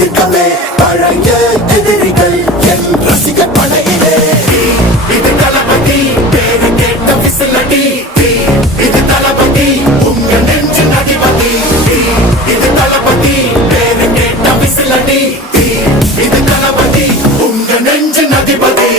எதிர்க்கவே பழைய எதிரிகள் என் ரசிகர் படையிலே. இது தளபதி பேரு கேட்ட விசிலடி, இது தளபதி உங்க நெஞ்சு அதிபதி. இது தளபதி பேரு கேட்ட விசிலடி, இது தளபதி உங்க நெஞ்சு அதிபதி.